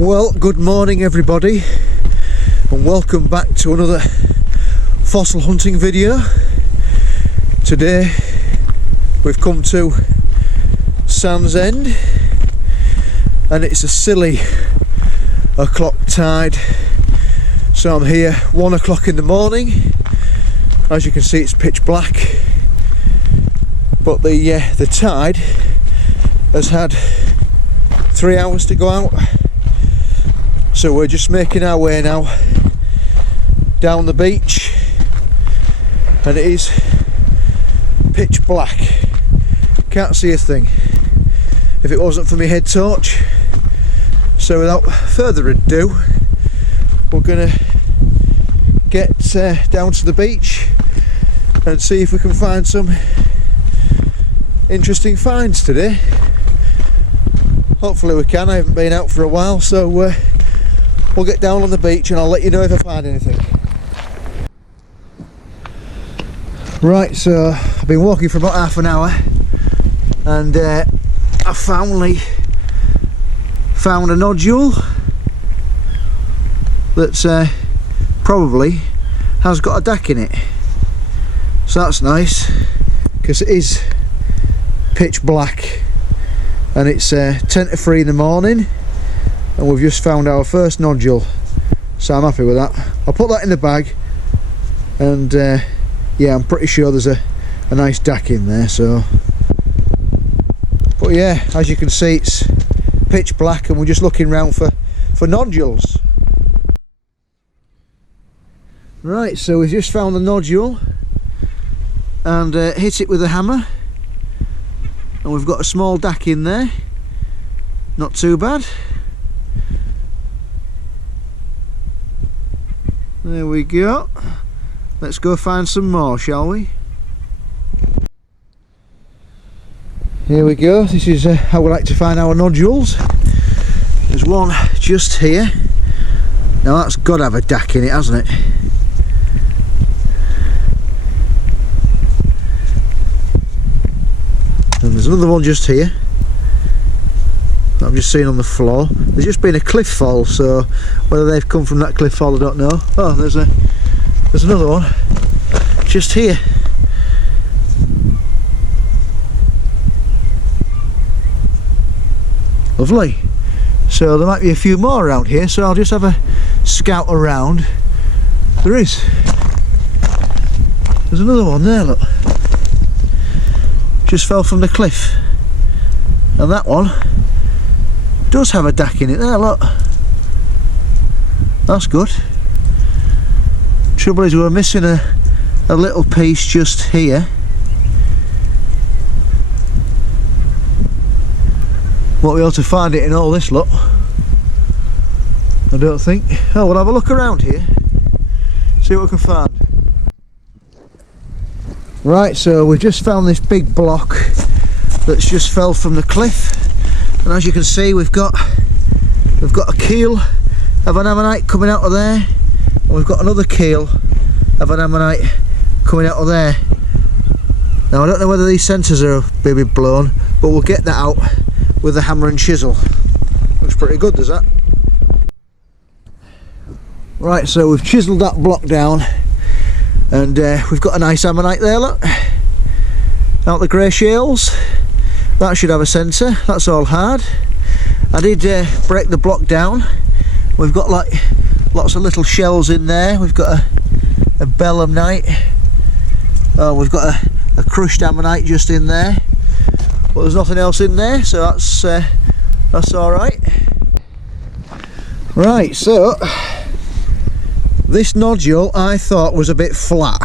Well, good morning everybody, and welcome back to another fossil hunting video. Today we've come to Sandsend and it's a silly o'clock tide, so I'm here 1 o'clock in the morning. As you can see, it's pitch black, but the tide has had 3 hours to go out. So we're just making our way now down the beach, and it is pitch black, can't see a thing if it wasn't for my head torch. So without further ado, we're gonna get down to the beach and see if we can find some interesting finds today. Hopefully we can. I haven't been out for a while, so we'll get down on the beach and I'll let you know if I find anything. Right, so I've been walking for about half an hour and I finally found a nodule that's probably has got a dack in it. So that's nice, because it is pitch black and it's 10 to 3 in the morning. And we've just found our first nodule, so I'm happy with that. I'll put that in the bag, and yeah, I'm pretty sure there's a nice dack in there. So, but yeah, as you can see, it's pitch black and we're just looking around for nodules. Right, so we've just found the nodule and hit it with a hammer, and we've got a small dack in there, not too bad. There we go. Let's go find some more, shall we? Here we go. This is how we like to find our nodules. There's one just here. Now that's got to have a dack in it, hasn't it? And there's another one just here that I'm just seeing on the floor. There's just been a cliff fall, so whether they've come from that cliff fall I don't know. Oh, there's another one just here. Lovely. So there might be a few more around here, so I'll just have a scout around. There's another one there, look. Just fell from the cliff. And that one does have a dack in it there, look. That's good. Trouble is we're missing a little piece just here. Won't be able to find it in all this, look. I don't think. Oh, we'll have a look around here, see what we can find. Right, so we've just found this big block that's just fell from the cliff. And as you can see, we've got a keel of an ammonite coming out of there, and we've got another keel of an ammonite coming out of there. Now I don't know whether these centres are maybe blown, but we'll get that out with the hammer and chisel. Looks pretty good, does that? Right, so we've chiselled that block down, and we've got a nice ammonite there, look, out the grey shales. That should have a centre. That's all hard. I did break the block down. We've got like lots of little shells in there. We've got a belemnite. Oh, we've got a crushed ammonite just in there, but there's nothing else in there, so that's all right. Right, so this nodule I thought was a bit flat,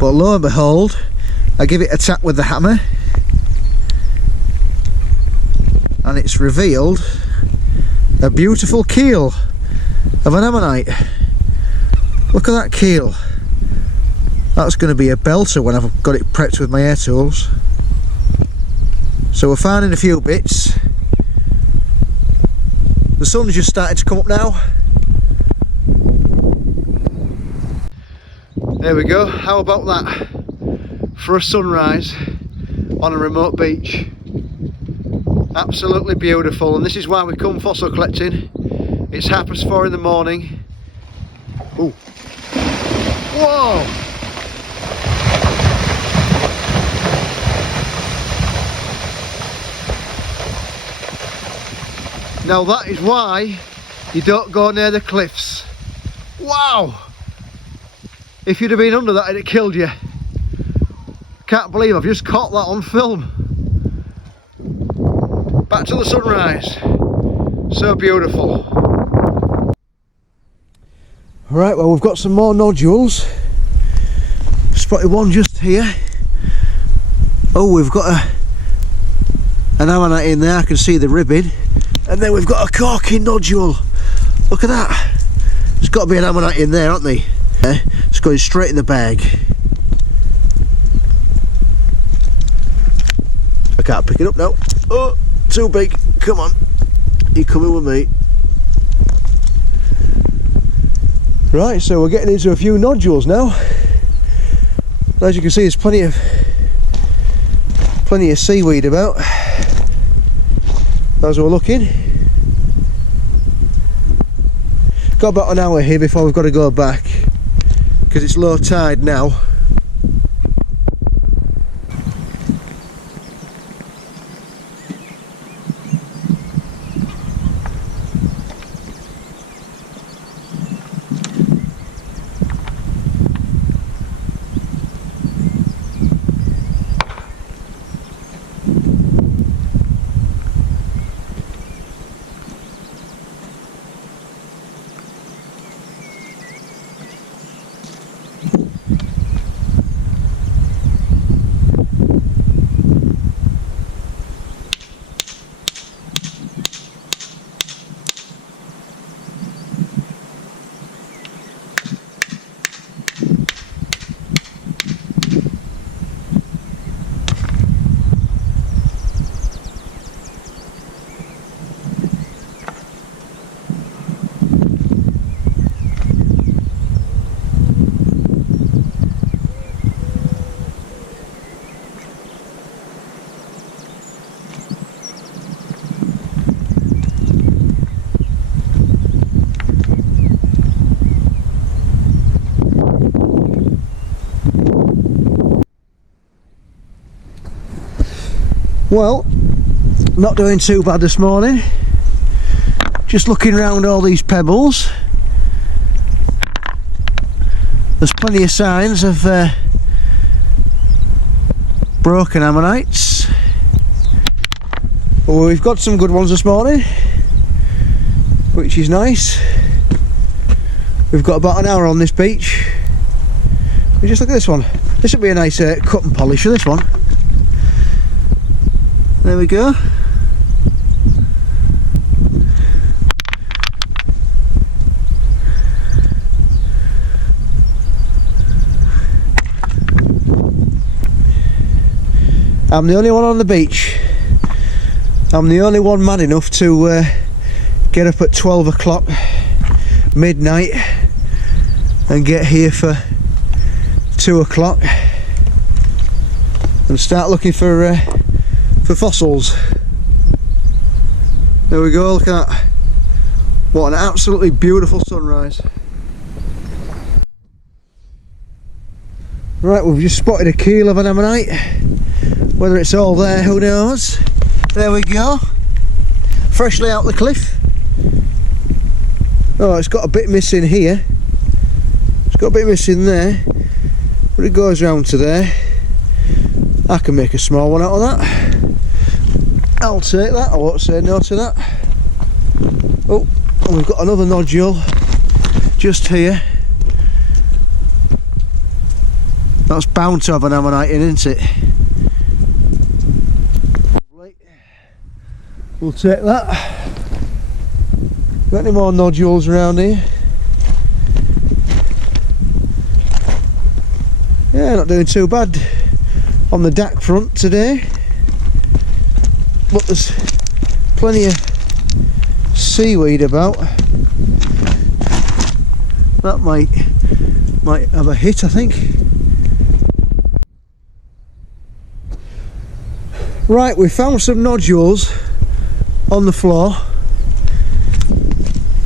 but lo and behold, I give it a tap with the hammer and it's revealed a beautiful keel of an ammonite. Look at that keel. That's going to be a belter when I've got it prepped with my air tools. So we're finding a few bits. The sun's just starting to come up now. There we go. How about that for a sunrise on a remote beach? Absolutely beautiful, and this is why we come fossil collecting. It's 4:30 in the morning. Ooh. Whoa! Now that is why you don't go near the cliffs. Wow! If you'd have been under that, it'd have killed you. Can't believe I've just caught that on film. Back to the sunrise. So beautiful. Right, well, we've got some more nodules. Spotted one just here. Oh, we've got an ammonite in there. I can see the ribbon. And then we've got a corking nodule. Look at that. There's got to be an ammonite in there, aren't they? It's going straight in the bag. I can't pick it up now. Oh, too big. Come on. You coming with me? Right, so we're getting into a few nodules now. As you can see, there's plenty of seaweed about as we're looking. Got about an hour here before we've got to go back because it's low tide now. Well, not doing too bad this morning. Just looking around all these pebbles. There's plenty of signs of broken ammonites. Well, we've got some good ones this morning, which is nice. We've got about an hour on this beach. We just look at this one. This would be a nice cut and polish for this one. There we go. I'm the only one on the beach. I'm the only one mad enough to get up at 12 o'clock midnight and get here for 2 o'clock and start looking for fossils. There we go, look at that. What an absolutely beautiful sunrise. Right, we've just spotted a keel of an ammonite. Whether it's all there, who knows. There we go. Freshly out the cliff. Oh, it's got a bit missing here. It's got a bit missing there. But it goes round to there. I can make a small one out of that. I'll take that, I won't say no to that. Oh, and we've got another nodule just here. That's bound to have an ammonite in, isn't it? We'll take that. Got any more nodules around here? Yeah, not doing too bad on the DAC front today. But there's plenty of seaweed about. That might have a hit, I think. Right, we found some nodules on the floor,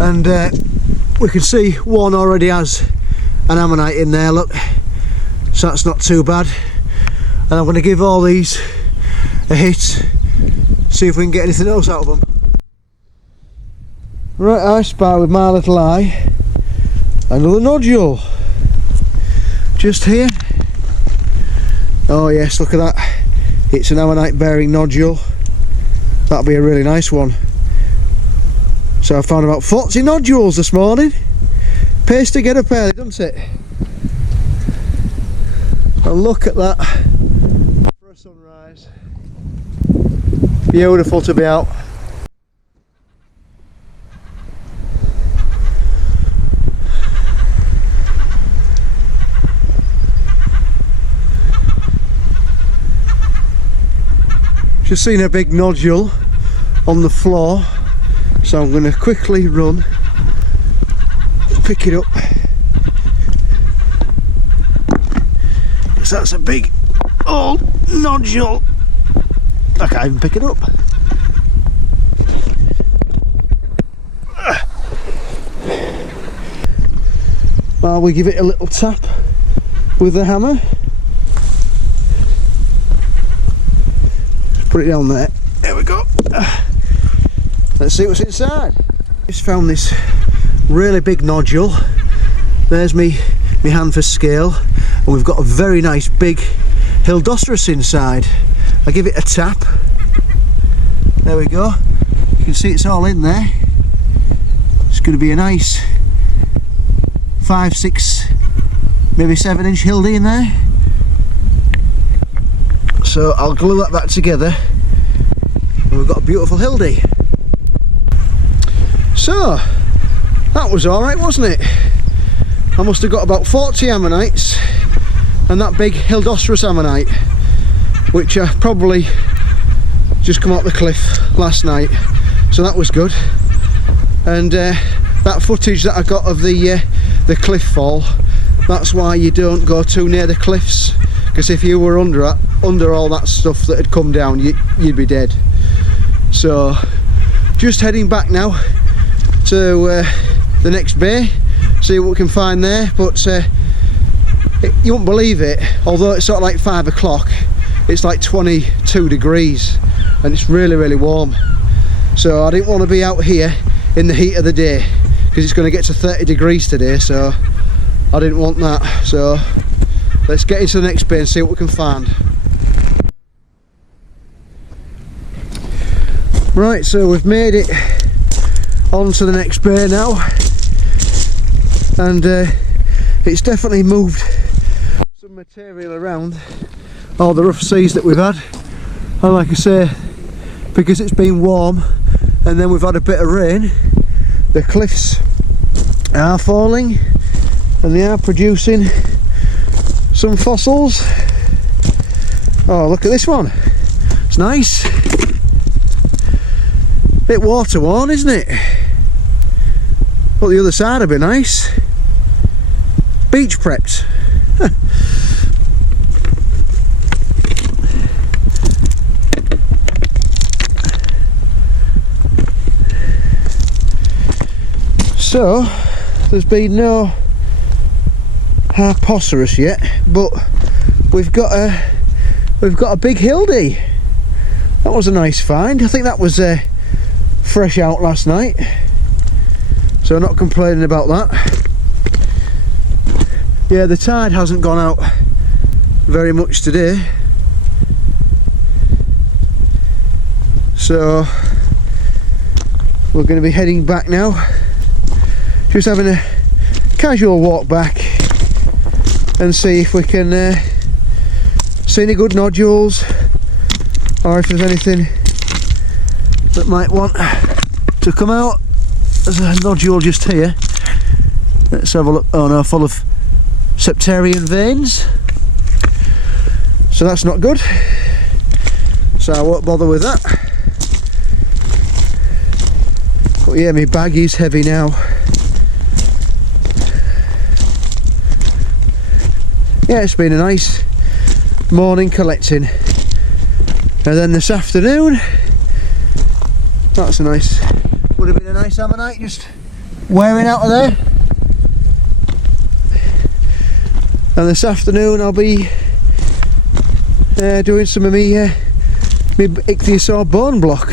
and we can see one already has an ammonite in there, look, so that's not too bad. And I'm going to give all these a hit, see if we can get anything else out of them. Right, I spy with my little eye another nodule just here. Oh yes, look at that, it's an ammonite bearing nodule. That'll be a really nice one. So I found about 40 nodules this morning. Pays to get up early, doesn't it? And look at that for a sunrise. Beautiful to be out. Just seen a big nodule on the floor, so I'm going to quickly run and pick it up. Because that's a big old nodule. I can't even pick it up. While we give it a little tap with the hammer. Put it down there. There we go. Let's see what's inside. Just found this really big nodule. There's me hand for scale, and we've got a very nice big Hildoceras inside. I give it a tap. There we go. You can see it's all in there. It's going to be a nice 5, 6, maybe 7-inch Hildy in there. So I'll glue that back together and we've got a beautiful Hildy. So that was alright, wasn't it? I must have got about 40 ammonites and that big Hildoceras ammonite, which I probably just come out the cliff last night, so that was good. And that footage that I got of the cliff fall, that's why you don't go too near the cliffs, because if you were under all that stuff that had come down, you'd be dead. So just heading back now to the next bay, see what we can find there. But you won't believe it, although it's sort of like 5 o'clock, it's like 22 degrees and it's really, really warm. So I didn't want to be out here in the heat of the day, because it's going to get to 30 degrees today, so I didn't want that. So let's get into the next bay and see what we can find. Right, so we've made it on to the next bay now, and it's definitely moved some material around all the rough seas that we've had. And like I say, because it's been warm and then we've had a bit of rain, the cliffs are falling and they are producing some fossils. Oh, look at this one, it's nice. Bit water worn, isn't it? But the other side would be nice. Beach prepped. So there's been no Harpoceras yet, but we've got a big Hildy. That was a nice find. I think that was fresh out last night, so I'm not complaining about that. Yeah, the tide hasn't gone out very much today, so we're going to be heading back now, just having a casual walk back and see if we can see any good nodules, or if there's anything that might want to come out. There's a nodule just here. Let's have a look. Oh no, full of septarian veins, so that's not good, so I won't bother with that. But yeah, my bag is heavy now. Yeah, it's been a nice morning collecting, and then this afternoon That's a nice, would have been a nice ammonite just wearing out of there. And this afternoon I'll be doing some of me ichthyosaur bone block.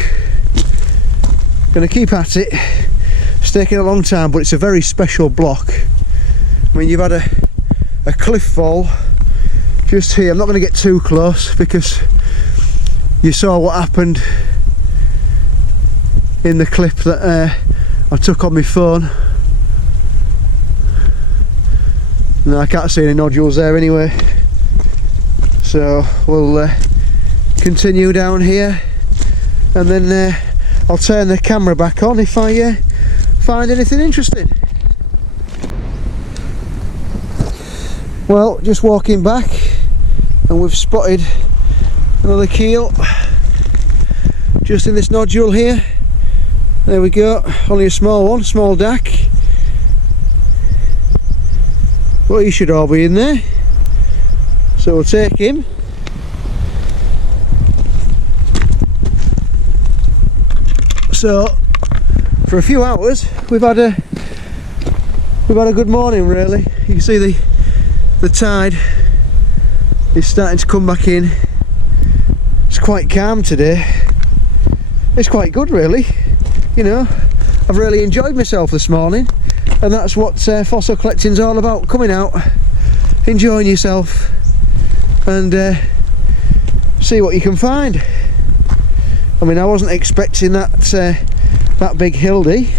Gonna keep at it. It's taking a long time, but it's a very special block. I mean, you've had a cliff fall just here. I'm not going to get too close because you saw what happened in the clip that I took on my phone. No, I can't see any nodules there anyway. So we'll continue down here, and then I'll turn the camera back on if I find anything interesting. Well, just walking back, and we've spotted another keel just in this nodule here. There we go, only a small one, small dac. Well, he should all be in there, so we'll take him. So for a few hours we've had a good morning, really. You can see the tide is starting to come back in. It's quite calm today. It's quite good, really. You know, I've really enjoyed myself this morning, and that's what fossil collecting's all about. Coming out, enjoying yourself, and see what you can find. I mean, I wasn't expecting that big hildy,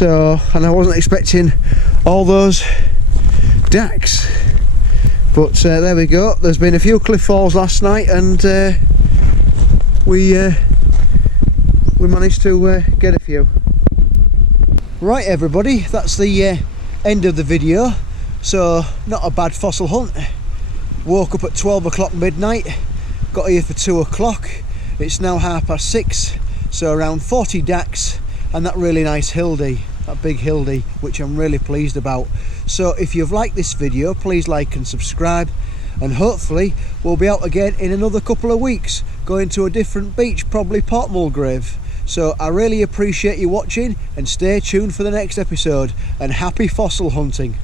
and I wasn't expecting all those dacs, but there we go. There's been a few cliff falls last night, and we managed to get a few. Right, everybody, that's the end of the video. So not a bad fossil hunt. Woke up at 12 o'clock midnight, got here for 2 o'clock. It's now 6:30, so around 40 dacs and that really nice hildy, that big hildy, which I'm really pleased about. So if you've liked this video, please like and subscribe, and hopefully we'll be out again in another couple of weeks, going to a different beach, probably Port Mulgrave. So I really appreciate you watching, and stay tuned for the next episode, and happy fossil hunting.